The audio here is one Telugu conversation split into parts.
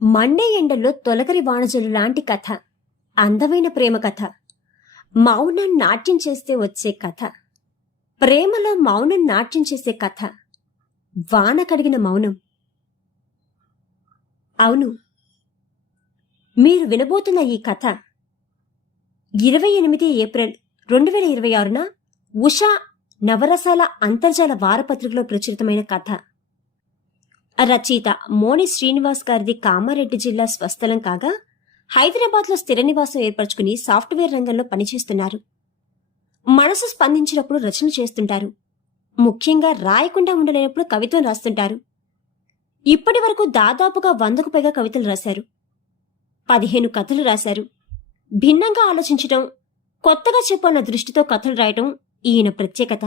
మండే ఎండల్లో తొలకరి వానజలు లాంటి కథ, అందమైన ప్రేమ కథ, మౌనం నాట్యం చేస్తే వచ్చే కథ, ప్రేమలో మౌనం నాట్యం చేసే కథ, వాన కడిగిన మౌనం. అవును, మీరు వినబోతున్న ఈ కథ 28 ఏప్రిల్ 2026న ఉషా నవరసాల అంతర్జాల వారపత్రికలో ప్రచురితమైన కథ. రచయిత మోని శ్రీనివాస్ గారిది కామారెడ్డి జిల్లా స్వస్థలం కాగా హైదరాబాద్లో స్థిర నివాసం ఏర్పరచుకుని సాఫ్ట్వేర్ రంగంలో పనిచేస్తున్నారు. మనసు స్పందించినప్పుడు రచనలు చేస్తుంటారు. ముఖ్యంగా రాయకుండా ఉండలేనప్పుడు కవిత్వం రాస్తుంటారు. ఇప్పటి వరకు దాదాపుగా 100కు పైగా కవితలు రాశారు. 15 కథలు రాశారు. భిన్నంగా ఆలోచించటం, కొత్తగా చెప్పాలన్న దృష్టితో కథలు రాయటం ఈయన ప్రత్యేకత.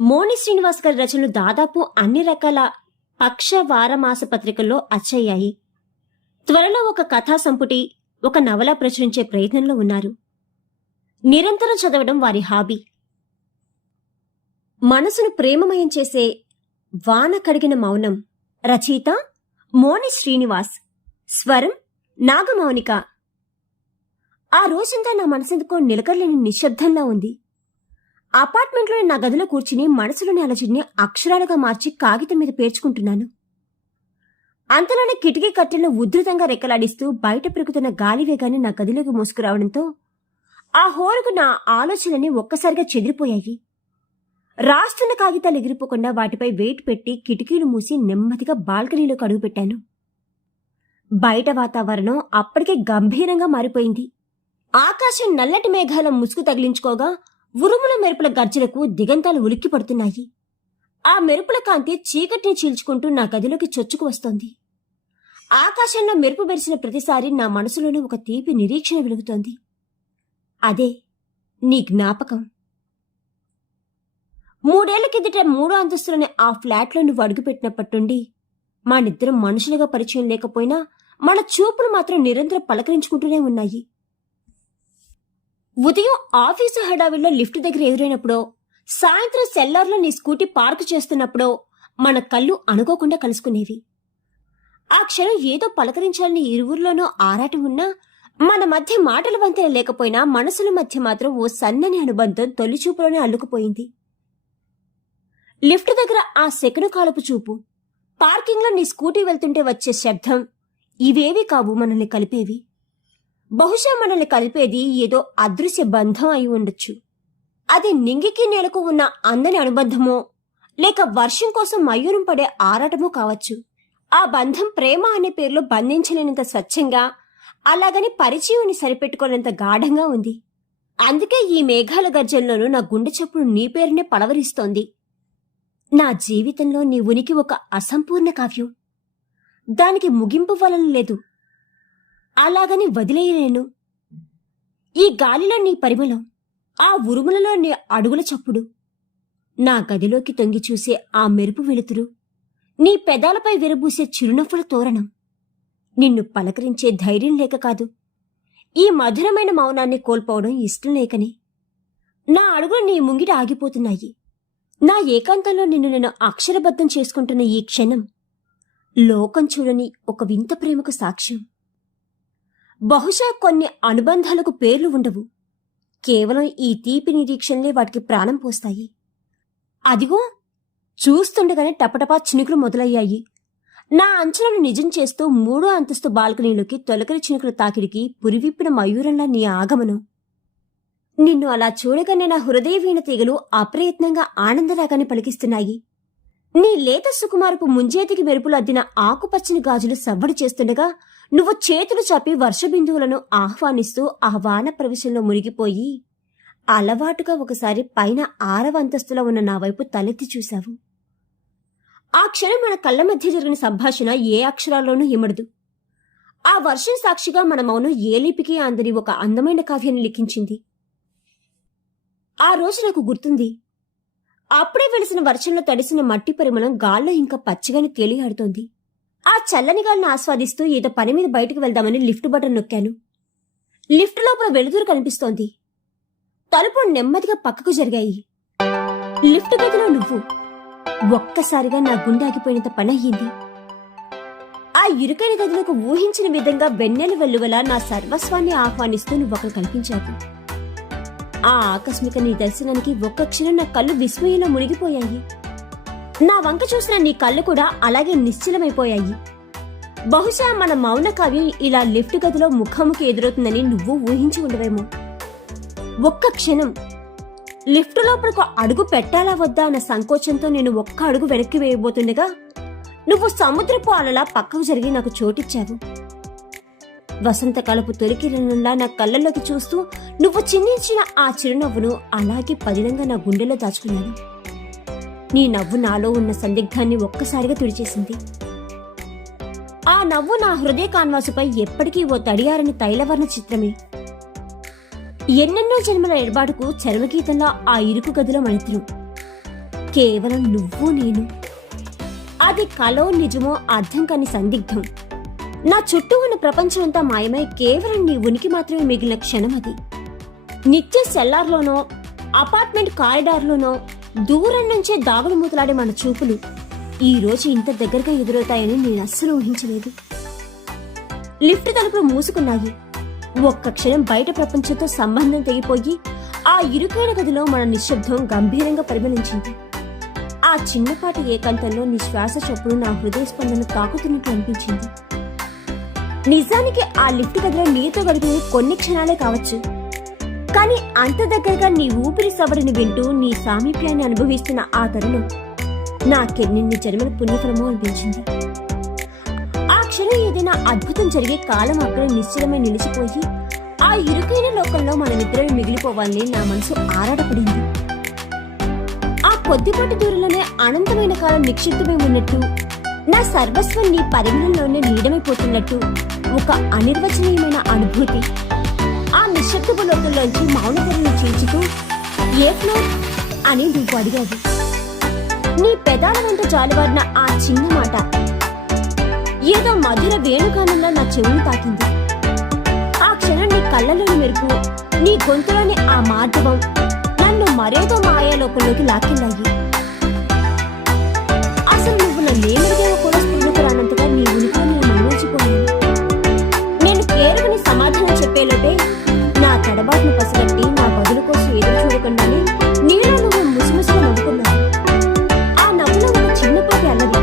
మోని శ్రీనివాస్ గారి రచనలు దాదాపు అన్ని రకాల పక్ష వారమాస పత్రికల్లో అచ్చయ్యాయి. త్వరలో ఒక కథా సంపుటి, ఒక నవల ప్రచురించే ప్రయత్నంలో ఉన్నారు. నిరంతరం చదవడం వారి హాబీ. మనసును ప్రేమమయం చేసే వాన కడిగిన మౌనం. రచయిత మోని శ్రీనివాస్. స్వరం నాగమౌనిక. ఆ రోజంతా నా మనసెందుకో నిలకడలేని నిశ్శబ్దంలా ఉంది. అపార్ట్మెంట్లోని నా గదిలో కూర్చుని మనసులోని అలజడిని అక్షరాలుగా మార్చి కాగితం మీద పేర్చుకుంటున్నాను. అంతలోనే కిటికీ కట్టెలను ఉధృతంగా రెక్కలాడిస్తూ బయట పెరుగుతున్న గాలి వేగాన్ని నా గదిలోకి మోసుకురావడంతో ఆ హోరుకు నా ఆలోచనని ఒక్కసారిగా చెదిరిపోయాయి. రాస్తున్న కాగితాలు ఎగిరిపోకుండా వాటిపై వెయిట్ పెట్టి కిటికీలు మూసి నెమ్మదిగా బాల్కనీలోకి అడుగుపెట్టాను. బయట వాతావరణం అప్పటికే గంభీరంగా మారిపోయింది. ఆకాశం నల్లటి మేఘాల ముసుగు తగిలించుకోగా ఉరుముల మెరుపుల గర్జలకు దిగంతాలు ఉలిక్కి పడుతున్నాయి. ఆ మెరుపుల కాంతి చీకటిని చీల్చుకుంటూ నా గదిలోకి చొచ్చుకు వస్తోంది. ఆకాశంలో మెరుపు మెరిసిన ప్రతిసారి నా మనసులోనే ఒక తీపి నిరీక్షణ వెలుగుతోంది. అదే నీ జ్ఞాపకం. 3 ఏళ్ల కిందట 3వ అంతస్తులోని ఆ ఫ్లాట్లో నువ్వు అడుగుపెట్టినప్పటి నుండి మనిద్దరం మనుషులుగా పరిచయం లేకపోయినా మన చూపులు మాత్రం నిరంతరం పలకరించుకుంటూనే ఉన్నాయి. ఉదయం ఆఫీసు హడావిల్లో లిఫ్ట్ దగ్గర ఎదురైనప్పుడో, సాయంత్రం సెల్లార్లో నీ స్కూటీ పార్క్ చేస్తున్నప్పుడో మన కళ్ళు అనుకోకుండా కలుసుకునేవి. ఆ క్షణం ఏదో పలకరించాలని ఇరువురిలోనూ ఆరాటం ఉన్నా మన మధ్య మాటల వంతెన లేకపోయినా మనసుల మధ్య మాత్రం ఓ సన్నని అనుబంధం తొలిచూపులోనే అల్లుకుపోయింది. లిఫ్ట్ దగ్గర ఆ సెకను కాలపు చూపు, పార్కింగ్లో నీ స్కూటీ వెళ్తుంటే వచ్చే శబ్దం, ఇవేవి కావు మనల్ని కలిపేవి. బహుశా మనల్ని కలిపేది ఏదో అదృశ్య బంధం అయి ఉండొచ్చు. అది నింగికి నేలకు ఉన్న అందని అనుబంధమో, లేక వర్షం కోసం మయూరం పడే ఆరాటమో కావచ్చు. ఆ బంధం ప్రేమ అనే పేరులో బంధించలేనంత స్వచ్ఛంగా, అలాగని పరిచయాన్ని సరిపెట్టుకోలేనంత గాఢంగా ఉంది. అందుకే ఈ మేఘాల గర్జనలోనూ నా గుండె చప్పుడు నీ పేరునే పలవరిస్తోంది. నా జీవితంలో నీ ఉనికి ఒక అసంపూర్ణ కావ్యం. దానికి ముగింపు వలన లేదు, అలాగని వదిలేయలేను. ఈ గాలిలో నీ పరిమళం, ఆ ఉరుములలో నీ అడుగుల చప్పుడు, నా గదిలోకి తొంగి చూసే ఆ మెరుపు వెలుతురు, నీ పెదాలపై విరబూసే చిరునవ్వుల తోరణం, నిన్ను పలకరించే ధైర్యం లేక కాదు, ఈ మధురమైన మౌనాన్ని కోల్పోవడం ఇష్టం లేకని. నా అడుగులు నీ ముంగిట ఆగిపోతున్నాయి. నా ఏకాంతంలో నేను అక్షరబద్ధం చేసుకుంటున్న ఈ క్షణం లోకం చూడని ఒక వింత ప్రేమకు సాక్ష్యం. బహుశా కొన్ని అనుబంధాలకు పేర్లు ఉండవు. కేవలం ఈ తీపి నిరీక్షణలే వాటికి ప్రాణం పోస్తాయి. అదిగో చూస్తుండగానే టపటపా చినుకులు మొదలయ్యాయి. నా అంచనాను నిజం చేస్తూ 3వ అంతస్తు బాల్కనీలోకి తొలకరి చినుకుల తాకిడికి పురివిప్పిన మయూరంలా నీ ఆగమనం. నిన్ను అలా చూడగానే నా హృదయ వీణ తీగలు అప్రయత్నంగా ఆనందరాగాన్ని పలికిస్తున్నాయి. నీ లేత సుకుమారపు ముంజేతికి మెరుపులు అద్దిన ఆకుపచ్చని గాజులు సవ్వడి చేస్తుండగా నువ్వు చేతులు చాపి వర్షబిందువులను ఆహ్వానిస్తూ ఆ వాన ప్రవేశంలో మునిగిపోయి అలవాటుగా ఒకసారి పైన 6వ అంతస్తులో ఉన్న నా వైపు తలెత్తి చూశావు. ఆ క్షణం మన కళ్ల మధ్య జరిగిన సంభాషణ ఏ అక్షరాల్లోనూ ఇమడదు. ఆ వర్షం సాక్షిగా మన మౌనం ఏ లిపికి అందని ఒక అందమైన కావ్యాన్ని లిఖించింది. ఆ రోజు నాకు గుర్తుంది. అప్పుడే వెలిసిన వర్షంలో తడిసిన మట్టి పరిమళం గాల్లో ఇంకా పచ్చిగాని తేలియాడుతోంది. ఆ చల్లని గాలిని ఆస్వాదిస్తూ ఏదో పని మీద బయటకు వెళ్దామని లిఫ్ట్ బటన్ నొక్కాను. లిఫ్ట్ లోపల వెలుతురు కనిపిస్తోంది. తలుపులు నెమ్మదిగా పక్కకు జరిగాయి. లిఫ్ట్ గదిలో నువ్వు. ఒక్కసారిగా నా గుండె ఆగిపోయినంత పని అయ్యింది. ఆ ఇరుకైన గదిలోకి ఊహించిన విధంగా వెన్నెల వెల్లువలా నా సర్వస్వాన్ని ఆహ్వానిస్తూ నువ్వొకరు కనిపించావు. ఆ ఆకస్మిక నీ దర్శనానికి ఒక్క క్షణం నా కళ్ళు విస్మయంలో మునిగిపోయాయి. నా వంక చూసిన నీ కళ్ళు కూడా అలాగే నిశ్చలమైపోయాయి. బహుశా మన మౌన కావ్యం ఇలా లిఫ్ట్ గదిలో ముఖాముఖి ఎదురవుతుందని నువ్వు ఊహించి ఉండవేమో. ఒక్క క్షణం లిఫ్ట్ లోపలకు అడుగు పెట్టాలా వద్దా అన్న సంకోచంతో నేను ఒక్క అడుగు వెనక్కి వేయబోతుండగా నువ్వు సముద్రపు అలలా పక్కకు జరిగి నాకు చోటిచ్చావు. వసంతకాలపు తొలికిరణంలా నా కళ్ళల్లోకి చూస్తూ నువ్వు చిందించిన ఆ చిరునవ్వును అలాగే పదిలంగా నా గుండెలో దాచుకున్నాను. నీ నవ్వు నాలో ఉన్న సందిగ్ధాన్ని ఒక్కసారిగా తుడిచేసింది. ఆ నవ్వు నా హృదయ కాన్వాసుపై ఎప్పటికీ ఓ తడియారని తైలవర్ణ చిత్రమే. ఎన్నెన్నో జన్మల ఎడబాటుకు చర్మగీతంలో ఆ ఇరుకు గదిలో మణిత్రం. కేవలం నువ్వు నేను. అది కలో నిజమో అర్థం కాని సందిగ్ధం. నా చుట్టూ ఉన్న ప్రపంచమంతా మాయమై కేవలం నీ ఉనికి మాత్రమే మిగిలిన క్షణం అది. నిత్య సెల్లార్లోనో అపార్ట్మెంట్ కారిడార్లోనో దూరం నుంచే దాగుడు మూతలాడే మన చూపులు ఈ రోజు ఇంత దగ్గరగా ఎదురవుతాయని నేను అస్సలు ఊహించలేదు. లిఫ్ట్ తలుపులు మూసుకున్నాయి. ఒక్క క్షణం బయట ప్రపంచంతో సంబంధం తెగిపోయి ఆ ఇరుకైన గదిలో మన నిశ్శబ్దం గంభీరంగా పరిమళించింది. ఆ చిన్నపాటి ఏకాంతంలో నీ శ్వాస చప్పుడు నా హృదయ స్పందన తాకుతున్నట్లు అనిపించింది. నిజానికి ఆ లిఫ్ట్ గదిలో నీతో గడిపిన కొన్ని క్షణాలే కావచ్చు, కానీ అంత దగ్గరగా నీ ఊపిరి సవరిని వింటూ నీ సామీప్యాన్ని అనుభవిస్తున్న ఆ తరుణం నాకెన్నిన్ని జన్మల పుణ్యఫలమో అనిపించింది. ఆ క్షణం ఏదైనా అద్భుతం జరిగే కాలం అక్కడే నిశ్చలమై నిలిచిపోయి ఆ ఇరుకైన లోకంలో మనమిద్దరం మిగిలిపోవాలని నా మనసు ఆరాటపడింది. ఆ కొద్దిపాటి దూరంలోనే అనంతమైన కాలం నిక్షిప్తమై ఉన్నట్టు, నా సర్వస్వం నీ పరిమళంలోనే లీడమైపోతున్నట్టు ఒక అనిర్వచనీయమైన అనుభూతి. ఆ నిశ్శబ్దపు లోకంలోంచి మౌనతలను చీల్చుతూ ఏ ఫ్లోర్ అని నువ్వు అడిగావు. నీ పెదాల వెంట జాలివాడిన ఆ చిన్న మాట ఏదో మధుర వేణుగానంలో నా చెవులు తాకింది. ఆ క్షణం నీ కళ్ళలోని మెరుపు, నీ గొంతులోని ఆ మాధవం నన్ను మరేదో మాయాలోకంలోకి లాక్కెళ్ళాయి. అసలు నువ్వు నన్నేమడిగావో కూడా స్పృహకు రానంతగా నీ ఉనికిలో నేను మన్నించిపోయాను. నేను కేరవని సమాధానం చెప్పేలోపే నా తడబాటును పసిగట్టి నా బదులు కోసం ఎదురు చూడకుండానే నీలో నువ్వు ముసిముసిగా నవ్వుకున్నావు. ఆ నవ్వులో ఒక చిన్నపాటి అల్లరి,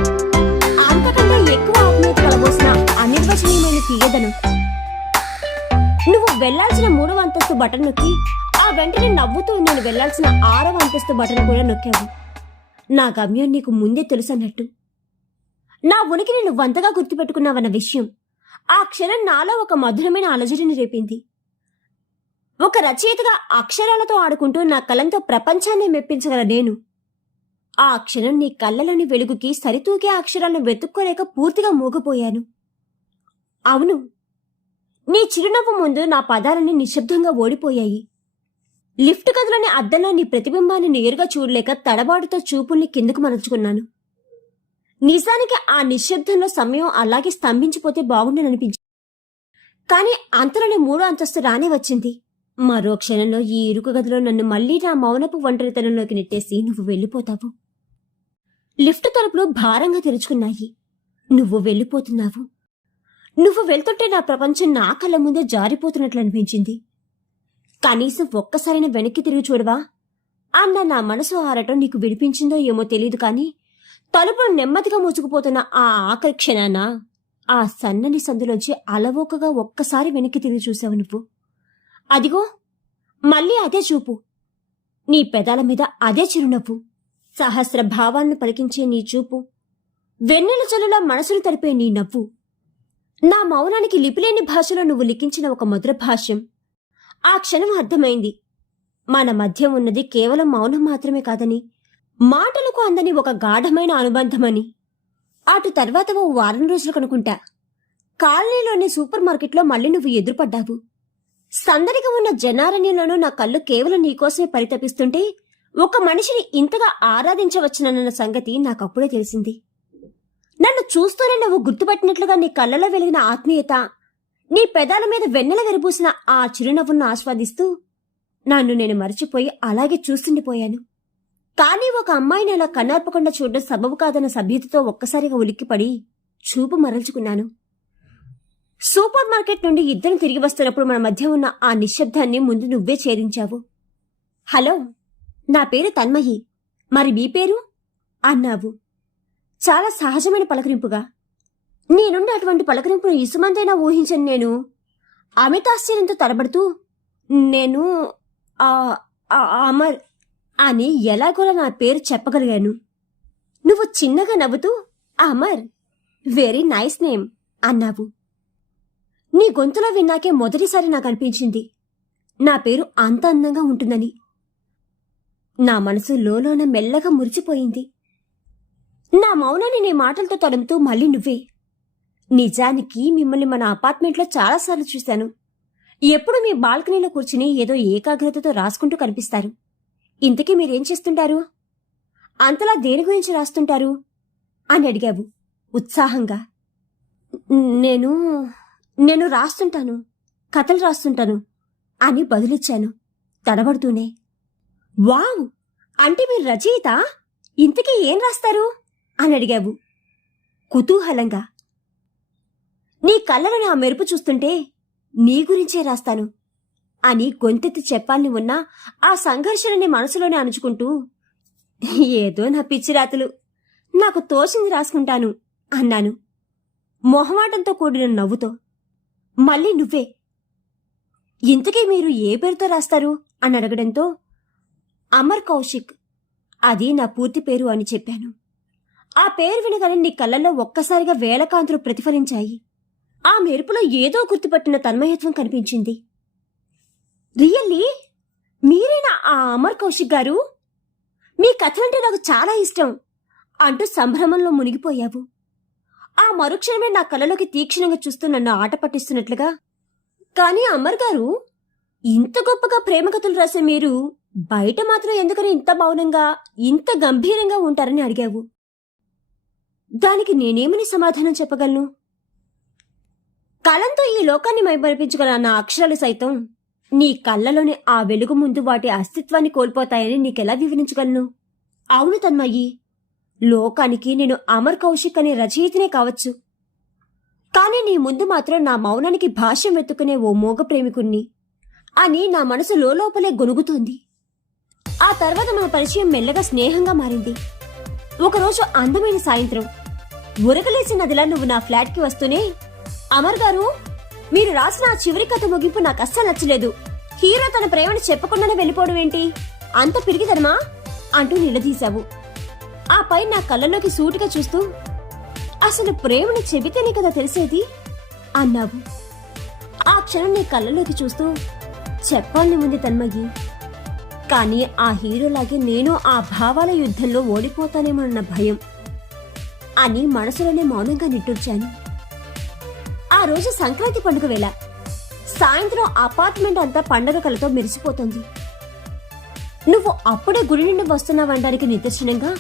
అంతకంటే ఎక్కువ ఆత్మీయత కలబోసిన అనిర్వచనీయమైన తీయదనం. నువ్వు వెళ్లాల్సిన 3వ అంతస్తు బటన్ నొక్కి ఆ వెంటనే నవ్వుతూ నేను వెళ్లాల్సిన 6వ అంతస్తు బటన్ కూడా నొక్కావు. నా గమ్యం నీకు ముందే తెలుసన్నట్టు. నా ఉనికిని నువ్వంతగా గుర్తుపెట్టుకున్నావన్న విషయం ఆ క్షణం నాలో ఒక మధురమైన అలజడిని రేపింది. ఒక రచయితగా అక్షరాలతో ఆడుకుంటూ నా కలంతో ప్రపంచాన్ని మెప్పించగల నేను ఆ క్షణం నీ కళ్ళలోని వెలుగుకి సరితూగే అక్షరాలను వెతుక్కోలేక పూర్తిగా మూగపోయాను. అవును, నీ చిరునవ్వు ముందు నా పదాలన్నీ నిశ్శబ్దంగా ఓడిపోయాయి. లిఫ్ట్ గదిలోని అద్దంలో నీ ప్రతిబింబాన్ని నేరుగా చూడలేక తడబాటుతో చూపుల్ని కిందకు మరచుకున్నాను. నిజానికి ఆ నిశ్శబ్దంలో సమయం అలాగే స్తంభించిపోతే బాగుండననిపించింది. కాని అంతలోనే 3వ అంతస్తు రానే వచ్చింది. మరో క్షణంలో ఈ ఇరుకు గదిలో నన్ను మళ్లీ నా మౌనపు ఒంటరితనంలోకి నెట్టేసి నువ్వు వెళ్ళిపోతావు. లిఫ్ట్ తలుపులు భారంగా తెరుచుకున్నాయి. నువ్వు వెళ్ళిపోతున్నావు. నువ్వు వెళ్తుంటే నా ప్రపంచం నా కళ్ళ ముందే జారిపోతున్నట్లు అనిపించింది. కనీసం ఒక్కసారైనా వెనక్కి తిరిగి చూడవా అన్న నా మనసు ఆరటం నీకు విడిపించిందో ఏమో తెలియదు, కాని తలుపులు నెమ్మదిగా మూసుకుపోతున్న ఆ ఆఖరి క్షణాన ఆ సన్నని సందులోంచి అలవోకగా ఒక్కసారి వెనక్కి తిరిగి చూసావు నువ్వు. అదిగో మళ్ళీ అదే చూపు, నీ పెదాల మీద అదే చిరునవ్వు, సహస్ర భావాలను పలికించే నీ చూపు, వెన్నెల జల్లులా మనసును తడిపే నీ నవ్వు. నా మౌనానికి లిపిలేని భాషలో నువ్వు లిఖించిన ఒక మధుర భాష్యం. ఆ క్షణం అర్థమైంది, మన మధ్య ఉన్నది కేవలం మౌనం మాత్రమే కాదని, మాటలకు అందని ఒక గాఢమైన అనుబంధమని. అటు తర్వాత ఓ వారం రోజులు కనుకుంటా కాలనీలోని సూపర్ మార్కెట్లో మళ్ళీ నువ్వు ఎదురుపడ్డావు. సందడిగా ఉన్న జనారణ్యంలోనూ నా కళ్ళు కేవలం నీకోసమే పరితపిస్తుంటే ఒక మనిషిని ఇంతగా ఆరాధించవచ్చునన్న సంగతి నాకప్పుడే తెలిసింది. నన్ను చూస్తూనే నువ్వు గుర్తుపట్టినట్లుగా నీ కళ్ళలో వెలిగిన ఆత్మీయత, నీ పెదాల మీద వెన్నెల వెరబూసిన ఆ చిరునవ్వును ఆస్వాదిస్తూ నన్ను నేను మరిచిపోయి అలాగే చూస్తుండిపోయాను. కానీ ఒక అమ్మాయిని అలా కన్నార్పకుండా చూడడం సబబు కాదన్న సభ్యతతో ఒక్కసారిగా ఉలిక్కిపడి చూపు మరల్చుకున్నాను. సూపర్ మార్కెట్ నుండి ఇద్దరం తిరిగి వస్తున్నప్పుడు మన మధ్య ఉన్న ఆ నిశ్శబ్దాన్ని ముందు నువ్వే ఛేదించావు. హలో, నా పేరు తన్మయి, మరి మీ పేరు అన్నావు చాలా సహజమైన పలకరింపుగా. నీ నుండి అటువంటి పలకరింపును ఇసుమంతైనా ఊహించను నేను. అమితాశ్చర్యంతో తడబడుతూ నేను అమర్ అని ఎలాగోలా నా పేరు చెప్పగలిగాను. నువ్వు చిన్నగా నవ్వుతూ అమర్, వెరీ నైస్ నేమ్ అన్నావు. నీ గొంతులో విన్నాకే మొదటిసారి నాకు అనిపించింది నా పేరు అంత అందంగా ఉంటుందని. నా మనసు లోలోన మెల్లగా మురిసిపోయింది. నా మౌనాన్ని నీ మాటలతో తడుముతూ మళ్ళీ నువ్వే. నిజానికి మిమ్మల్ని మన అపార్ట్మెంట్లో చాలాసార్లు చూశాను. ఎప్పుడు మీ బాల్కనీలో కూర్చుని ఏదో ఏకాగ్రతతో రాసుకుంటూ కనిపిస్తారు. ఇంతకీ మీరేం చేస్తుంటారు? అంతలా దేని గురించి రాస్తుంటారు అని అడిగావు ఉత్సాహంగా. నేను రాస్తుంటాను, కథలు రాస్తుంటాను అని బదులిచ్చాను తడబడుతూనే. వావ్, అంటే మీరు రచయిత? ఇంతకీ ఏం రాస్తారు అని అడిగావు కుతూహలంగా. నీ కళ్ళలోని ఆ మెరుపు చూస్తుంటే నీ గురించే రాస్తాను అని గొంతెత్తి చెప్పాలని ఉన్నా ఆ సంఘర్షణని మనసులోనే అణుచుకుంటూ, ఏదో నా పిచ్చి రాతలు, నాకు తోచింది రాసుకుంటాను అన్నాను మొహమాటంతో కూడిన నవ్వుతో. మళ్ళీ నువ్వే, ఇంతకీ మీరు ఏ పేరుతో రాస్తారు అని అడగడంతో అమర్ కౌశిక్, అది నా పూర్తి పేరు అని చెప్పాను. ఆ పేరు వినగానే నీ కళ్ళల్లో ఒక్కసారిగా వేళకాంతులు ప్రతిఫలించాయి. ఆ మెరుపులో ఏదో గుర్తుపట్టిన తన్మయత్వం కనిపించింది. రియల్లీ, మీరేనా ఆ అమర్ కౌశిక్ గారు? మీ కథలంటే నాకు చాలా ఇష్టం అంటూ సంభ్రమంలో మునిగిపోయావు. ఆ మరుక్షణమే నా కళ్ళలోకి తీక్షణంగా చూస్తూ నన్ను ఆట పట్టిస్తున్నట్లుగా, కానీ అమర్ గారు, ఇంత గొప్పగా ప్రేమ కథలు రాసే మీరు బయట మాత్రం ఎందుకని ఇంత మౌనంగా, ఇంత గంభీరంగా ఉంటారని అడిగావు. దానికి నేనేమని సమాధానం చెప్పగలను? కలంతో ఈ లోకాన్ని మైమరిపించగల నా అక్షరాలు సైతం నీ కళ్ళలోని ఆ వెలుగు ముందు వాటి అస్తిత్వాన్ని కోల్పోతాయని నీకెలా వివరించగలను? అవును తన్మయి, లోకానికి నేను అమర్ కౌశిక్ అనే రచయితనే కావచ్చు, కానీ నీ ముందు మాత్రం నా మౌనానికి భాష్యం వెతుకునే ఓ మోగ ప్రేమికుణ్ణి అని నా మనసు లోపలే గొనుగుతోంది. ఆ తర్వాత మన పరిచయం మెల్లగా స్నేహంగా మారింది. ఒకరోజు అందమైన సాయంత్రం ఉరకలేసి నదిలా నువ్వు నా ఫ్లాట్కి వస్తూనే, అమర్ గారు, మీరు రాసిన ఆ చివరి కథ ముగింపు నాకు అస్సలు నచ్చలేదు. హీరో తన ప్రేమను చెప్పకుండానే వెళ్ళిపోవడం ఏంటి, అంత పిరిగిదనమా అంటూ నిలదీశావు. ఆ పై నా కళ్ళలోకి సూటిగా చూస్తూ, అసలు ప్రేమను చెబితేనే కదా తెలిసేది అన్నావు. ఆ క్షణం నీ కళ్ళలోకి చూస్తూ చెప్పాలని ఉంది తన్మయ్యి, కానీ ఆ హీరోలాగే నేను ఆ భావాల యుద్ధంలో ఓడిపోతానేమోనన్న భయం అని మనసులోనే మౌనంగా నిట్టూర్చాను. ఆ రోజు సంక్రాంతి పండుగ వేళ సాయంత్రం అపార్ట్మెంట్ అంతా పండుగ కలతో మెరిసిపోతుంది. నువ్వు అప్పుడే గుడి నుండి వస్తున్నావనడానికి నిదర్శనంగా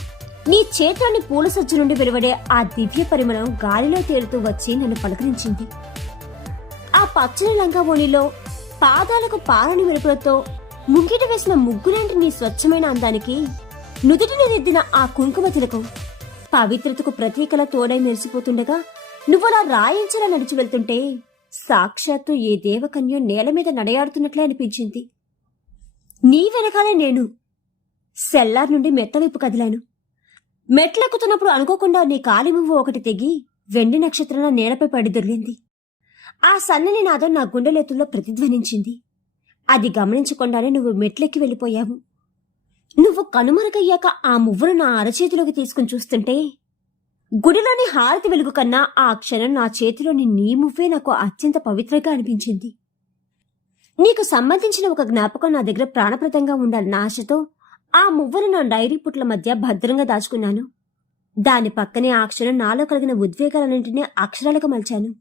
నీ చేతిలోని పూల సజ్జు నుండి వెలువడే ఆ దివ్య పరిమళం గాలిలో తేలుతూ వచ్చి నన్ను పలకరించింది. ఆ పచ్చని లంగావోణిలో పాదాలకు పారని మెరుపులతో ముంగిట వేసిన ముగ్గులాంటి నీ స్వచ్ఛమైన అందానికి నుదుటిని దిద్దిన ఆ కుంకుమ తిలకం పవిత్రతకు ప్రతీకలా తోడై మెరిసిపోతుండగా నువ్వలా రాయించలా నడిచి వెళ్తుంటే సాక్షాత్తు ఏ దేవకన్య నేల మీద నడయాడుతున్నట్లే అనిపించింది. నీ వెనకాలే నేను సెల్లార్ నుండి మెత్తవైపు కదిలాను. మెట్లెక్కుతున్నప్పుడు అనుకోకుండా నీ కాలిమువ్వు ఒకటి తెగి వెండి నక్షత్రంలో నేలపై పడి దొర్లింది. ఆ సన్నని నాదం నా గుండెలెత్తుల్లో ప్రతిధ్వనించింది. అది గమనించకుండానే నువ్వు మెట్లెక్కి వెళ్ళిపోయావు. నువ్వు కనుమరుగయ్యాక ఆ మువ్వను నా అరచేతిలోకి తీసుకుని చూస్తుంటే గుడిలోని హారతి వెలుగు కన్నా ఆ క్షణం నా చేతిలోని నీ మువ్వే నాకు అత్యంత పవిత్రంగా అనిపించింది. నీకు సంబంధించిన ఒక జ్ఞాపకం నా దగ్గర ప్రాణప్రదంగా ఉండాలన్న ఆశతో ఆ మువ్వను నా డైరీ పుట్ల మధ్య భద్రంగా దాచుకున్నాను. దాని పక్కనే ఆ క్షణం నాలో కలిగిన ఉద్వేగాలన్నింటినీ అక్షరాలుగా మలిచాను.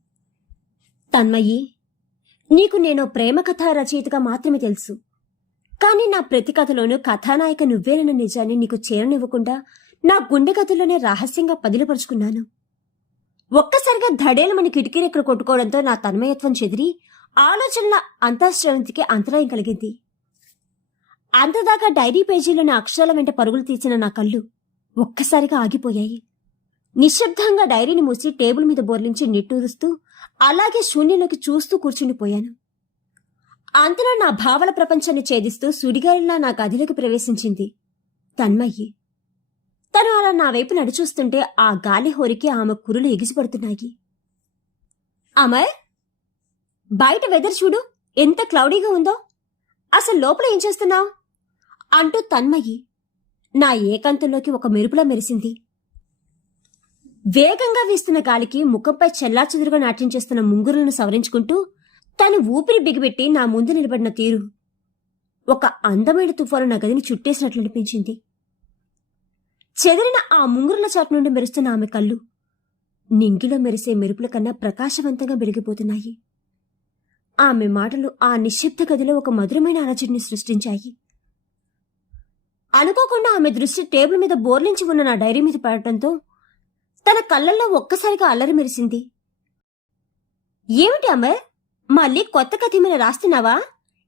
తన్మయి, నీకు నేను ప్రేమ కథా రచయితగా మాత్రమే తెలుసు, కానీ నా ప్రతి కథలోనూ కథానాయిక నువ్వేనన్న నిజాన్ని నీకు చేరనివ్వకుండా నా గుండె కథలోనే రహస్యంగా పదిలపరుచుకున్నాను. ఒక్కసారిగా ధడేలమని కిటికీరెక్కలు కొట్టుకోవడంతో నా తన్మయత్వం చెదిరి ఆలోచనల అంతఃశ్రవంతికి అంతరాయం కలిగింది. అంతదాకా డైరీ పేజీలోని అక్షరాల వెంట పరుగులు తీసిన నా కళ్ళు ఒక్కసారిగా ఆగిపోయాయి. నిశ్శబ్దంగా డైరీని మూసి టేబుల్ మీద బోర్లించి నిట్టూరుస్తూ అలాగే శూన్యంలోకి చూస్తూ కూర్చుండిపోయాను. అంతలో నా భావల ప్రపంచాన్ని ఛేదిస్తూ సుడిగాలిలా నా గదిలోకి ప్రవేశించింది తన్మయ్యి. తను అలా నా వైపు నడిచూస్తుంటే ఆ గాలి హోరికి ఆమె కురులు ఎగిసిపడుతున్నాయి. అమర్, బయట వెదర్ చూడు, ఎంత క్లౌడీగా ఉందో. అసలు లోపల ఏం చేస్తున్నావు అంటూ తన్మయ్యి నా ఏకాంతంలోకి ఒక మెరుపులా మెరిసింది. వేగంగా వీస్తున్న గాలికి ముఖంపై చెల్లాచెదురుగా నాట్యం చేస్తున్న ముంగురులను సవరించుకుంటూ తను ఊపిరి బిగిపెట్టి నా ముందు నిలబడిన తీరు ఒక అందమైన తుఫాను నా గదిని చుట్టేసినట్లు అనిపించింది. చెదిరిన ఆ ముంగురుల చాటు నుండి మెరుస్తున్న ఆమె కళ్ళు నింగిలో మెరిసే మెరుపుల కన్నా ప్రకాశవంతంగా వెలిగిపోతున్నాయి. ఆమె మాటలు ఆ నిశ్శబ్ద గదిలో ఒక మధురమైన అలజడిని సృష్టించాయి. అనుకోకుండా ఆమె దృష్టి టేబుల్ మీద బోర్లించి ఉన్న నా డైరీ మీద పడటంతో తన కళ్ళల్లో ఒక్కసారిగా అల్లరి మెరిసింది. ఏమిటి అమర్, మళ్ళీ కొత్త కథ ఏమైనా రాస్తున్నావా?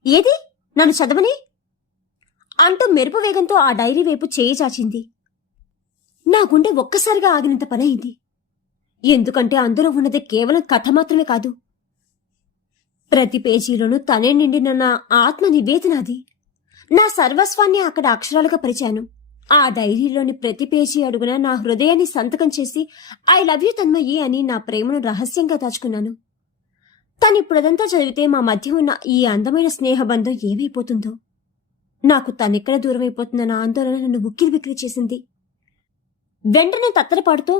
ఏది, నన్ను చదవని అంటూ మెరుపు వేగంతో ఆ డైరీ వైపు చేయి చాచింది. నా గుండె ఒక్కసారిగా ఆగినంత పనయింది. ఎందుకంటే అందులో ఉన్నది కేవలం కథ మాత్రమే కాదు, ప్రతి పేజీలోనూ తనే నిండిన నా ఆత్మ నివేదన. అది నా సర్వస్వాన్ని అక్కడ అక్షరాలుగా పరిచాను. ఆ డైరీలోని ప్రతి పేజీ అడుగున నా హృదయాన్ని సంతకం చేసి ఐ లవ్ యూ తన్మయ్యి అని నా ప్రేమను రహస్యంగా దాచుకున్నాను. తనిప్పుడదంతా చదివితే మా మధ్య ఉన్న ఈ అందమైన స్నేహబంధం ఏమైపోతుందో, నాకు తనెక్కడ దూరమైపోతుందన్న ఆందోళన నన్ను ఉక్కిరి బిక్కిరి చేసింది. వెంటనే తత్తరపాటుతో,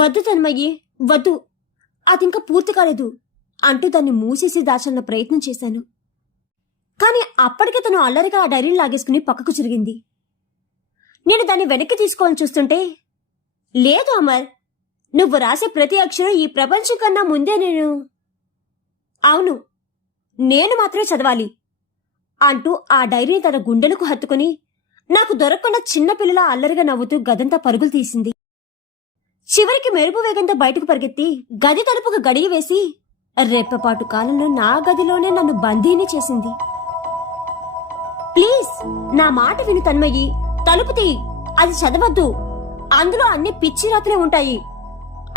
వద్దు తన్మయ్యి, వద్దు, అదింకా పూర్తి కాలేదు అంటూ దాన్ని మూసేసి దాచాలన్న ప్రయత్నం చేశాను. కాని అప్పటికే తను అల్లరిగా ఆ డైరీని లాగేసుకుని పక్కకు చిరిగింది. నేను దాన్ని వెనక్కి తీసుకోవాలని చూస్తుంటే, లేదు అమర్, నువ్వు రాసే ప్రతి అక్షరం ఈ ప్రపంచం కన్నా ముందే అవును, నేను మాత్రమే చదవాలి అంటూ ఆ డైరీని తన గుండెలకు హత్తుకుని నాకు దొరకకుండా చిన్నపిల్లల అల్లరిగా నవ్వుతూ గదంతా పరుగులు తీసింది. చివరికి మెరుపు వేగంతో బయటకు పరిగెత్తి గది తలుపుకు గడియ వేసి రెప్పపాటు కాలంలో నా గదిలోనే నన్ను బందీని చేసింది. ప్లీజ్, నా మాట విను తన్మయ్యి, తలుపు తీ, అది చదవద్దు, అందులో అన్ని పిచ్చి రాత్రే ఉంటాయి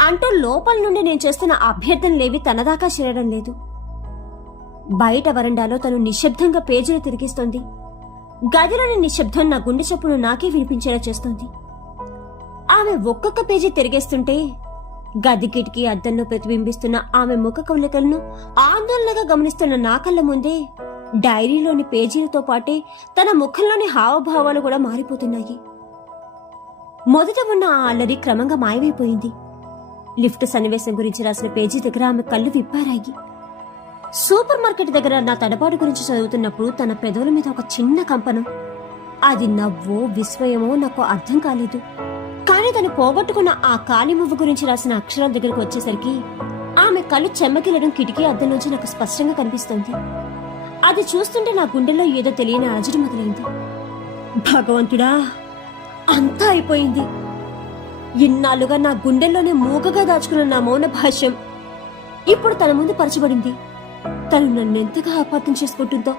అంటూ లోపల నుండి నేను చేస్తున్న అభ్యర్థనలేవి తనదాకా చేరడం లేదు. బయట వరండాలో తను నిశ్శబ్దంగా పేజీలు తిరిగిస్తోంది. గదిలోని నిశ్శబ్దం నా గుండె చప్పును నాకే వినిపించేలా చేస్తోంది. ఆమె ఒక్కొక్క పేజీ తిరిగేస్తుంటే గది కిటికీ అద్దంలో ప్రతిబింబిస్తున్న ఆమె ముఖ కవళికలను ఆందోళనగా గమనిస్తున్న నా కళ్ళ ముందే డైరీలోని పేజీలతో పాటే తన ముఖంలోని హావభావాలు కూడా మారిపోతున్నాయి. మొదట ఉన్న ఆ అల్లరి క్రమంగా మాయమైపోయింది. లిఫ్ట్ సన్నివేశం గురించి రాసిన పేజీ దగ్గర ఆమె కళ్ళు విప్పారాయి. సూపర్ మార్కెట్ దగ్గర నా తడబాటు గురించి చదువుతున్నప్పుడు తన పెదవుల మీద ఒక చిన్న కంపనం. అది నవ్వో విస్మయమో నాకు అర్థం కాలేదు. కానీ తను పోగొట్టుకున్న ఆ కాలిమువ్వ గురించి రాసిన అక్షరాల దగ్గరకు వచ్చేసరికి ఆమె కళ్ళు చెమ్మకిలడం కిటికీ అద్దం నుంచి నాకు స్పష్టంగా కనిపిస్తోంది. అది చూస్తుంటే నా గుండెల్లో ఏదో తెలియని అలజడి మొదలైంది. భగవంతుడా, అంతా అయిపోయింది. ఇన్నాళ్లుగా నా గుండెల్లోనే మూగగా దాచుకున్న నా మౌన భాష్యం ఇప్పుడు తన ముందు పరచబడింది. తను నన్నెంతగా అపార్థం చేసుకుంటుందో,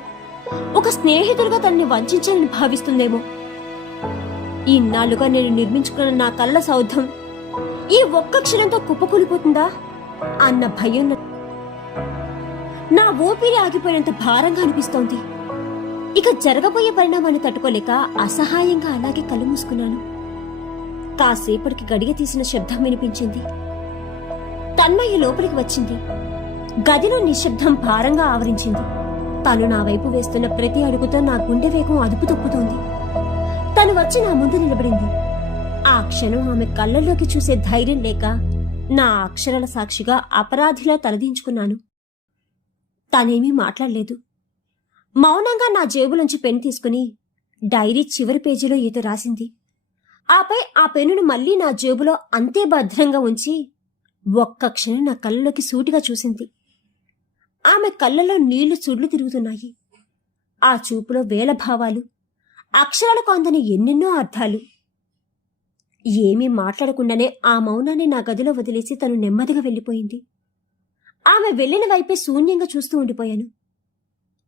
ఒక స్నేహితులుగా తనని వంచాలని భావిస్తుందేమో. ఇన్నాళ్లుగా నేను నిర్మించుకున్న నా కళ్ళ సౌధం ఈ ఒక్క క్షణంతో కుప్పకూలిపోతుందా అన్న భయం నా ఊపిరి ఆగిపోయినంత భారంగా అనిపిస్తోంది. ఇక జరగబోయే పరిణామాన్ని తట్టుకోలేక అసహాయంగా అలాగే కళ్ళు మూసుకున్నాను. కాసేపటికి గడియ తీసిన శబ్దం వినిపించింది. తన్మయ్య లోపలికి వచ్చింది. గదిలో నిశ్శబ్దం భారంగా ఆవరించింది. తను నా వైపు వేస్తున్న ప్రతి అడుగుతో నా గుండె వేగం అదుపు తప్పుతోంది. తను వచ్చి నా ముందు నిలబడింది. ఆ క్షణం ఆమె కళ్ళల్లోకి చూసే ధైర్యం లేక నా అక్షరాల సాక్షిగా అపరాధిలా తలదించుకున్నాను. తనేమీ మాట్లాడలేదు. మౌనంగా నా జేబులోంచి పెన్ తీసుకుని డైరీ చివరి పేజీలో ఏదో రాసింది. ఆపై ఆ పెన్నును మళ్లీ నా జేబులో అంతే భద్రంగా ఉంచి ఒక్క క్షణం నా కళ్ళలోకి సూటిగా చూసింది. ఆమె కళ్ళలో నీళ్లు సుడ్లు తిరుగుతున్నాయి. ఆ చూపులో వేల భావాలు, అక్షరాలకు అందని ఎన్నెన్నో అర్థాలు. ఏమీ మాట్లాడకుండానే ఆ మౌనాన్ని నా గదిలో వదిలేసి తను నెమ్మదిగా వెళ్లిపోయింది. ఆమె వెళ్లిన వైపే శూన్యంగా చూస్తూ ఉండిపోయాను.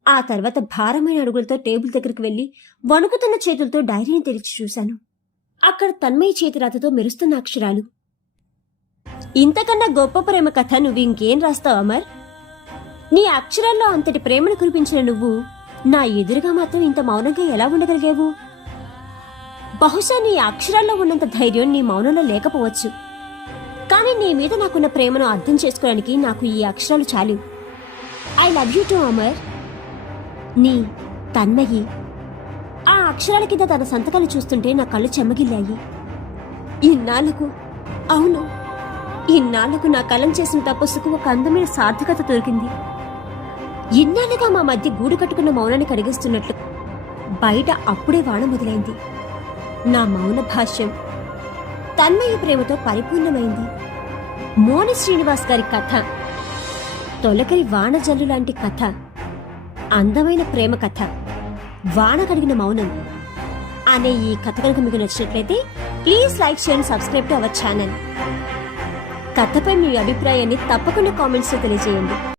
ఆ తర్వాత భారమైన అడుగులతో టేబుల్ దగ్గరికి వెళ్లి వణుకుతున్న చేతులతో డైరీని తెరిచి చూశాను. అక్కడ తన్మయ్య చేతిరాతతో మెరుస్తున్న అక్షరాలు. ఇంతకన్నా గొప్ప ప్రేమ కథ నువ్వు ఇంకేం రాస్తావు అమర్? నీ అక్షరాల్లో అంతటి ప్రేమను కురిపించిన నువ్వు నా ఎదురుగా మాత్రం ఇంత మౌనంగా ఎలా ఉండగలిగావు? బహుశా నీ అక్షరాల్లో ఉన్నంత ధైర్యం నీ మౌనంలో లేకపోవచ్చు. కానీ నీ మీద నాకున్న ప్రేమను అర్థం చేసుకోవడానికి నాకు ఈ అక్షరాలు చాలు. I love you to Amar. నీ తన్మయి. ఆ అక్షరాల కింద తన సంతకాలు చూస్తుంటే నా కళ్ళు చెమ్మగిల్లాయి. ఇన్నాళ్లకు, అవును, ఇన్నాళ్లకు నా కలం చేసిన తపస్సుకు ఒక అందమైన సార్థకత దొరికింది. ఇన్నాళ్ళుగా మా మధ్య గూడు కట్టుకున్న మౌనాన్ని కడిగిస్తున్నట్లు బయట అప్పుడే వాన మొదలైంది. నా మౌన భాష్యం తన్మయ ప్రేమతో పరిపూర్ణమైంది. మోని శ్రీనివాస్ గారి కథ తొలకరి వాన జల్లు లాంటి కథ, అందమైన ప్రేమ కథ, వాన కడిగిన మౌనం అనే ఈ కథ కనుక మీకు నచ్చినట్లయితే please like, share and subscribe to our channel. కథపై మీ అభిప్రాయాన్ని తప్పకుండా కామెంట్స్ లో తెలియజేయండి.